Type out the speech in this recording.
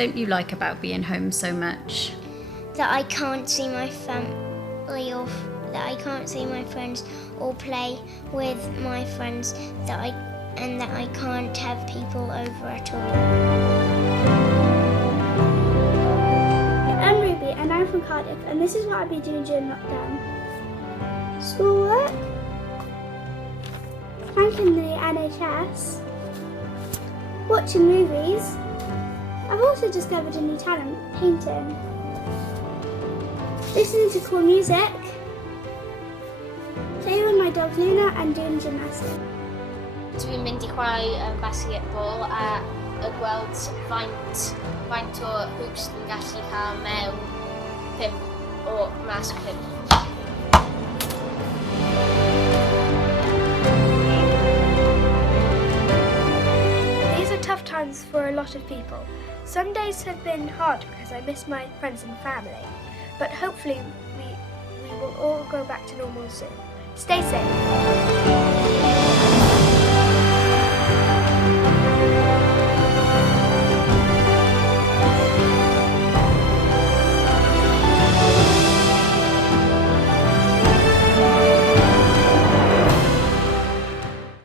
don't you like about being home so much? That I can't see my family or that I can't see my friends or play with my friends, that I can't have people over at all. I'm Ruby and I'm from Cardiff, and this is what I've been doing during lockdown. Schoolwork, thanking the NHS, watching movies. I've also discovered a new talent, painting. Listening to cool music, playing with my dog Luna and doing gymnastics. Dwi'n mynd I chwarae basketball a gweld faint o hoops dwi'n gallu cael mewn 5 o mas 5. These are tough times for a lot of people. Some days have been hard because I miss my friends and family, but hopefully we will all go back to normal soon. Stay safe.